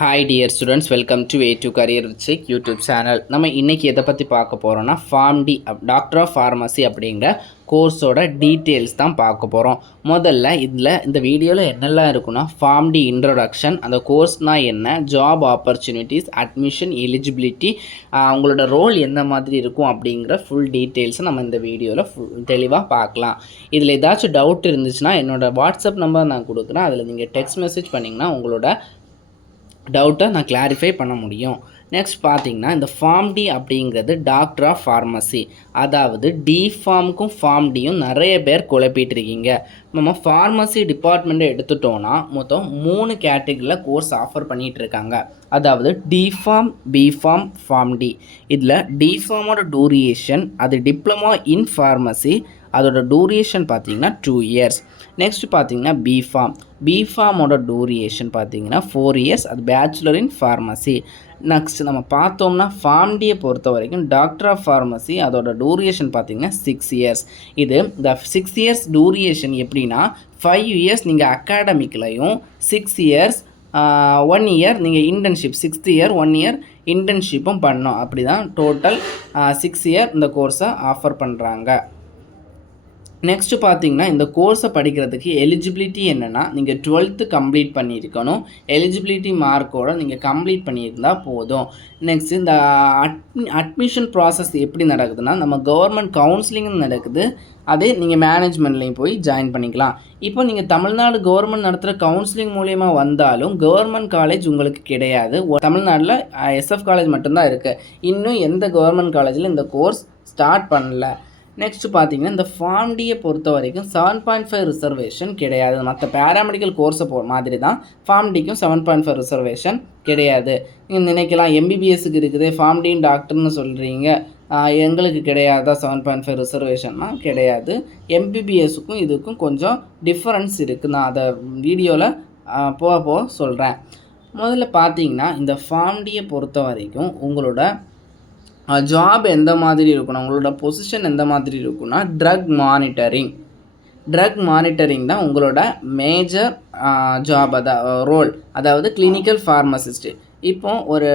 Hi dear students, welcome to A2 Career Check YouTube channel. நம்ம இன்றைக்கி எதை பற்றி பார்க்க போகிறோம்னா ஃபார்ம்டி டாக்டர் ஆஃப் ஃபார்மசி அப்படிங்கிற கோர்ஸோட டீட்டெயில்ஸ் தான் பார்க்க போகிறோம். முதல்ல இந்த வீடியோவில் என்னெல்லாம் இருக்குன்னா, ஃபார்ம்டி இன்ட்ரோடக்ஷன், அந்த கோர்ஸ்னால் என்ன, ஜாப் ஆப்பர்ச்சுனிட்டிஸ், அட்மிஷன், எலிஜிபிலிட்டி, உங்களோட ரோல் எந்த மாதிரி இருக்கும் அப்படிங்கிற ஃபுல் டீட்டெயில்ஸை நம்ம இந்த வீடியோவில் தெளிவாக பார்க்கலாம். இதில் ஏதாச்சும் டவுட் இருந்துச்சுன்னா என்னோடய வாட்ஸ்அப் நம்பர் நான் கொடுக்குறேன். அதில் நீங்கள் டெக்ஸ்ட் மெசேஜ் பண்ணிங்கன்னா உங்களோட டவுட்டை நான் கிளாரிஃபை பண்ண முடியும். நெக்ஸ்ட் பார்த்திங்கன்னா, இந்த ஃபார்ம்டி அப்படிங்கிறது டாக்டர் ஆஃப் ஃபார்மசி, அதாவது டிஃபார்முக்கும் ஃபார்ம்டியும் நிறைய பேர் குழப்பிட்டுருக்கீங்க. நம்ம ஃபார்மசி டிபார்ட்மெண்ட்டை எடுத்துட்டோன்னா மொத்தம் 3 கேட்டகரியில் கோர்ஸ் ஆஃபர் பண்ணிகிட்ருக்காங்க. அதாவது டிஃபார்ம், பிஃபார்ம், ஃபார்ம்டி. இதில் டிஃபார்மோட டூரியேஷன், அது டிப்ளமோ இன் ஃபார்மசி, அதோட டூரியேஷன் பார்த்திங்கன்னா 2 years. நெக்ஸ்ட் பார்த்திங்கன்னா பிஃபார்மோட டூரியேஷன் பார்த்திங்கன்னா 4 years, அது பேச்சுலர் இன் ஃபார்மசி. நெக்ஸ்ட் நம்ம பார்த்தோம்னா ஃபார்ம்டியை பொறுத்த வரைக்கும் டாக்டர் ஆஃப் ஃபார்மசி, அதோட டூரியேஷன் பார்த்திங்கன்னா 6 years. இந்த 6 years டூரியேஷன் எப்படின்னா 5 years நீங்கள் அகாடமிக்லையும், 6 years 1 year நீங்கள் இன்டர்ன்ஷிப், 6th year 1 year இன்டர்ன்ஷிப்பும் பண்ணோம். அப்படி தான் டோட்டல் 6 year இந்த கோர்ஸை ஆஃபர் பண்ணுறாங்க. நெக்ஸ்ட்டு பார்த்திங்கன்னா, இந்த கோர்ஸை படிக்கிறதுக்கு எலிஜிபிலிட்டி என்னென்னா, நீங்கள் 12th கம்ப்ளீட் பண்ணியிருக்கணும். எலிஜிபிலிட்டி மார்க்கோடு நீங்கள் கம்ப்ளீட் பண்ணியிருந்தால் போதும். நெக்ஸ்ட் இந்த அட்மிஷன் ப்ராசஸ் எப்படி நடக்குதுன்னா, நம்ம கவர்மெண்ட் கவுன்சிலிங்கும் நடக்குது, அதே நீங்கள் மேனேஜ்மெண்ட்லேயும் போய் ஜாயின் பண்ணிக்கலாம். இப்போ நீங்கள் தமிழ்நாடு கவர்மெண்ட் நடத்துகிற கவுன்சிலிங் மூலயமா வந்தாலும் கவர்மெண்ட் காலேஜ் உங்களுக்கு கிடையாது. தமிழ்நாட்டில் SF காலேஜ் மட்டும்தான் இருக்குது. இன்னும் எந்த கவர்மெண்ட் காலேஜில் இந்த கோர்ஸ் ஸ்டார்ட் பண்ணல. நெக்ஸ்ட்டு பார்த்தீங்கன்னா, இந்த ஃபார்ம்டியை பொறுத்த வரைக்கும் 7.5 ரிசர்வேஷன் கிடையாது. மற்ற பேராமெடிக்கல் கோர்ஸை மாதிரி தான் ஃபார்ம்டிக்கும் 7.5 ரிசர்வேஷன் கிடையாது. நீங்கள் நினைக்கலாம் MBBSக்கு இருக்குது, ஃபார்ம்டியும் டாக்டர்னு சொல்கிறீங்க, எங்களுக்கு கிடையாதா 7.5 ரிசர்வேஷன்னா? கிடையாது. MBBSக்கும் இதுக்கும் கொஞ்சம் டிஃப்ரென்ஸ் இருக்குது. நான் அதை வீடியோவில் போக சொல்கிறேன். முதல்ல பார்த்தீங்கன்னா, இந்த ஃபார்ம்டியை பொறுத்த வரைக்கும் உங்களோட ஜாப் எந்த மாதிரி இருக்கணும், உங்களோட பொசிஷன் எந்த மாதிரி இருக்குன்னா, ட்ரக் மானிட்டரிங் தான் உங்களோட மேஜர் ஜாப், ரோல். அதாவது கிளினிக்கல் ஃபார்மசிஸ்ட்டு. இப்போ ஒரு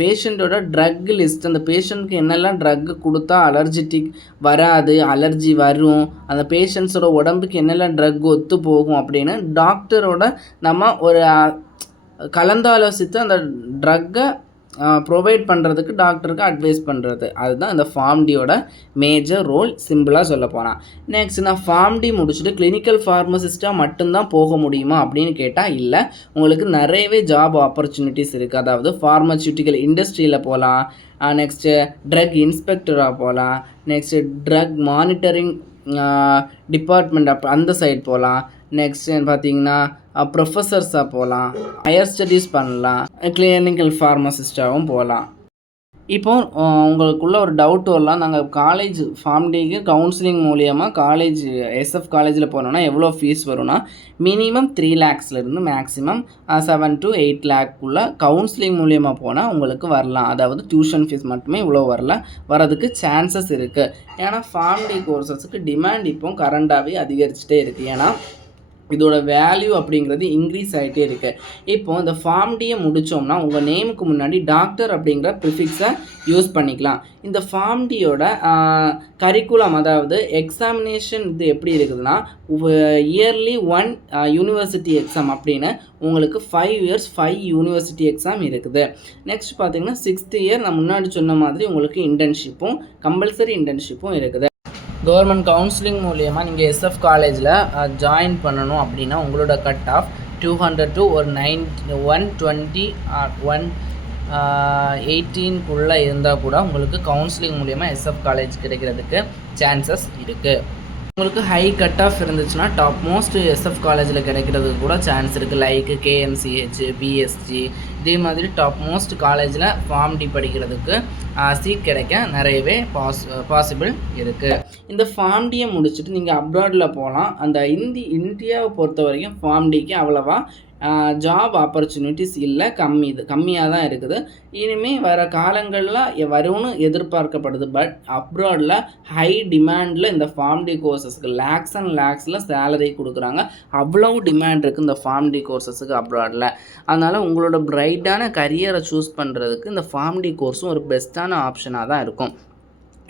பேஷண்ட்டோட ட்ரக் லிஸ்ட், அந்த பேஷண்ட்டுக்கு என்னெல்லாம் ட்ரக் கொடுத்தா அலர்ஜிட்டிக் வராது, அலர்ஜி வரும், அந்த பேஷண்ட்ஸோட உடம்புக்கு என்னெல்லாம் ட்ரக் ஒத்து போகும் அப்படின்னு டாக்டரோட நம்ம ஒரு கலந்தாலோசித்து அந்த ட்ரக்கை ப்ரொவைட் பண்ணுறதுக்கு டாக்டருக்கு அட்வைஸ் பண்ணுறது, அதுதான் இந்த ஃபார்ம்டியோட மேஜர் ரோல், சிம்பிளாக சொல்ல போனால். நெக்ஸ்ட், நான் ஃபார்ம்டி முடிச்சுட்டு கிளினிக்கல் ஃபார்மசிஸ்ட்டாக மட்டும்தான் போக முடியுமா அப்படின்னு கேட்டால் இல்லை, உங்களுக்கு நிறையவே ஜாப் ஆப்பர்ச்சுனிட்டிஸ் இருக்குது. அதாவது ஃபார்மசியூட்டிக்கல் இண்டஸ்ட்ரியில் போகலாம், நெக்ஸ்ட்டு ட்ரக் இன்ஸ்பெக்டராக போகலாம், நெக்ஸ்ட்டு ட்ரக் மானிட்டரிங் டிபார்ட்மெண்ட் அந்த சைட் போகலாம். நெக்ஸ்ட் பார்த்தீங்கன்னா ப்ரொஃபஸர்ஸாக போகலாம், ஹையர் ஸ்டடீஸ் பண்ணலாம், கிளினிக்கல் ஃபார்மசிஸ்டாகவும் போகலாம். இப்போ உங்களுக்குள்ள ஒரு டவுட் வரலாம், நாங்கள் காலேஜ் ஃபார்ம்டிக்கு கவுன்சிலிங் மூலியமாக காலேஜ் SF காலேஜில் போனோன்னா எவ்வளோ ஃபீஸ் வரும்னா, மினிமம் 3 lakhsலேருந்து மேக்ஸிமம் 7 to 8 lakh கவுன்சிலிங் மூலியமாக போனால் உங்களுக்கு வரலாம். அதாவது டியூஷன் ஃபீஸ் மட்டுமே இவ்வளோ வரதுக்கு சான்சஸ் இருக்குது. ஏன்னா ஃபார்ம்டி கோர்சஸுக்கு டிமாண்ட் இப்போ கரண்டாகவே அதிகரிச்சுட்டே இருக்குது. ஏன்னா இதோட வேல்யூ அப்படிங்கிறது இன்க்ரீஸ் ஆகிட்டே இருக்குது. இப்போது இந்த ஃபார்ம்டியை முடித்தோம்னா உங்கள் நேமுக்கு முன்னாடி டாக்டர் அப்படிங்கிற ப்ரிஃபிக்ஸை யூஸ் பண்ணிக்கலாம். இந்த ஃபார்ம்டியோட கரிக்குலம், அதாவது எக்ஸாமினேஷன் இது எப்படி இருக்குதுன்னா, இயர்லி 1 யூனிவர்சிட்டி எக்ஸாம் அப்படின்னு உங்களுக்கு 5 years 5 யூனிவர்சிட்டி எக்ஸாம் இருக்குது. நெக்ஸ்ட் பார்த்திங்கன்னா 6th year நான் முன்னாடி சொன்ன மாதிரி உங்களுக்கு இன்டர்ன்ஷிப்பும், கம்பல்சரி இன்டர்ன்ஷிப்பும் இருக்குது. கவர்மெண்ட் கவுன்சிலிங் மூலயமா நீங்கள் SF காலேஜில் ஜாயின் பண்ணணும் அப்படின்னா உங்களோட கட் ஆஃப் 200 to ஒரு 120 or 118 இருந்தால் கூட உங்களுக்கு கவுன்சிலிங் மூலயமா SF காலேஜ் கிடைக்கிறதுக்கு சான்சஸ் இருக்குது. உங்களுக்கு ஹை கட் ஆஃப் இருந்துச்சுன்னா டாப் மோஸ்ட் SF காலேஜில் கிடைக்கிறதுக்கு கூட சான்ஸ் இருக்குது. லைக் KMCH, BSG, இதே மாதிரி டாப் மோஸ்ட் காலேஜில் ஃபார்ம்டி படிக்கிறதுக்கு சீட் கிடைக்க நிறையவே பாசிபிள் இருக்குது. இந்த ஃபார்ம்டியை முடிச்சுட்டு நீங்கள் அப்ராடில் போகலாம். அந்த இந்தியாவை பொறுத்த வரைக்கும் ஃபார்ம்டிக்கு அவ்வளோவா ஜாப் ஆப்பர்ச்சுனிட்டிஸ் இல்லை, கம்மியாக தான் இருக்குது. இனிமேல் வர காலங்களில் வரும்னு எதிர்பார்க்கப்படுது. பட் அப்ராடில் ஹை டிமாண்டில் இந்த ஃபார்ம் டி கோர்சஸ்க்கு லேக்ஸ் அண்ட் லேக்ஸில் சேலரி கொடுக்குறாங்க. அவ்வளோ டிமாண்ட் இருக்குது இந்த ஃபார்ம் டி கோர்சஸுக்கு அப்ராடில். அதனால் உங்களோட பிரைட்டான கரியரை சூஸ் பண்ணுறதுக்கு இந்த ஃபார்ம் டி கோர்ஸும் ஒரு பெஸ்ட்டான ஆப்ஷனாக தான் இருக்கும்.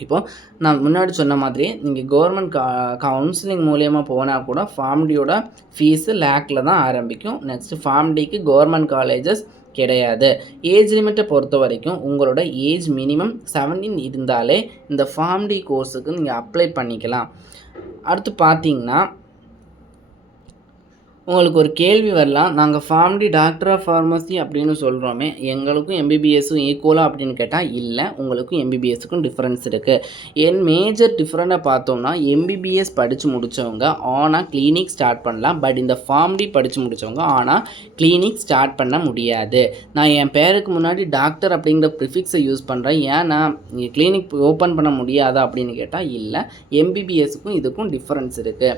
இப்போது நான் முன்னாடி சொன்ன மாதிரி நீங்கள் கவர்மெண்ட் கவுன்சிலிங் மூலியமாக போனால் கூட ஃபார்ம் டியோட ஃபீஸு லேக்கில் தான் ஆரம்பிக்கும். நெக்ஸ்ட்டு ஃபார்ம் டிக்கு கவர்மெண்ட் காலேஜஸ் கிடையாது. ஏஜ் லிமிட்டை பொறுத்த வரைக்கும் உங்களோட ஏஜ் மினிமம் 17 இருந்தாலே இந்த ஃபார்ம் டி கோர்ஸுக்கு நீங்கள் அப்ளை பண்ணிக்கலாம். அடுத்து பார்த்தீங்கன்னா உங்களுக்கு ஒரு கேள்வி வரலாம், நாங்கள் Pharm D doctor of pharmacy அப்படின்னு சொல்கிறோமே, எங்களுக்கும் எம்பிபிஎஸ்ஸும் ஈக்குவலாக அப்படின்னு கேட்டால் இல்லை, உங்களுக்கும் எம்பிபிஎஸ்ஸுக்கும் டிஃப்ரென்ஸ் இருக்குது. என் மேஜர் டிஃப்ரெண்ட்டாக பார்த்தோம்னா எம்பிபிஎஸ் படித்து முடித்தவங்க ஆனால் கிளினிக் ஸ்டார்ட் பண்ணலாம். பட் இந்த ஃபார்ம் டி படித்து முடித்தவங்க ஆனால் கிளினிக் ஸ்டார்ட் பண்ண முடியாது. நான் என் பேருக்கு முன்னாடி டாக்டர் அப்படிங்கிற ப்ரிஃபிக்ஸை யூஸ் பண்ணுறேன், ஏன்னா கிளினிக் ஓப்பன் பண்ண முடியாதா அப்படின்னு கேட்டால் இல்லை, எம்பிபிஎஸ்ஸுக்கும் இதுக்கும் டிஃப்ரென்ஸ் இருக்குது.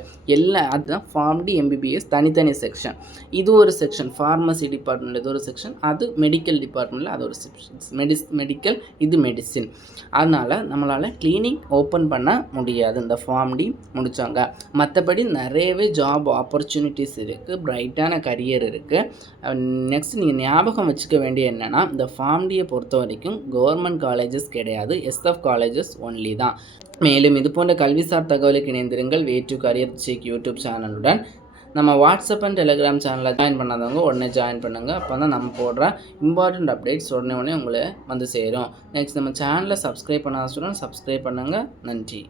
அதுதான் ஃபார்ம் டி எம்பிபிஎஸ் தனி செக்ஷன். இது ஒரு செக்ஷன் ஃபார்மசி டிபார்ட்மெண்ட், இது ஒரு செக்ஷன். அது மெடிக்கல் டிபார்ட்மெண்ட்டில் அது ஒரு செக்ஷன். மெடிக்கல் இது மெடிசின். அதனால் நம்மளால் கிளினிக் ஓப்பன் பண்ண முடியாது இந்த ஃபார்ம் டி முடித்தவங்க. மற்றபடி நிறையவே ஜாப் ஆப்பர்ச்சுனிட்டிஸ் இருக்குது, பிரைட்டான கரியர் இருக்குது. நெக்ஸ்ட் நீங்கள் ஞாபகம் வச்சுக்க வேண்டிய என்னென்னா, இந்த ஃபார்ம் டியை பொறுத்த வரைக்கும் கவர்மெண்ட் காலேஜஸ் கிடையாது, எஸ்எஃப் காலேஜஸ் ஒன்லி தான். மேலும் இது போன்ற கல்விசார் தகவலுக்கு இணைந்திருங்கள் way to career check YouTube சேனலுடன். நம்ம வாட்ஸ்அப் அண்ட் டெலிகிராம் சேனலில் ஜாயின் பண்ணாதவங்க உடனே ஜாயின் பண்ணுங்கள். அப்போ தான் நம்ம போடுற இம்பார்ட்டண்ட் அப்டேட்ஸ் உடனே உங்களை வந்து சேரும். நெக்ஸ்ட் நம்ம சேனலை சப்ஸ்கிரைப் பண்ணாத ஸ்டூடெண்ட் சப்ஸ்கிரைப் பண்ணுங்கள். நன்றி.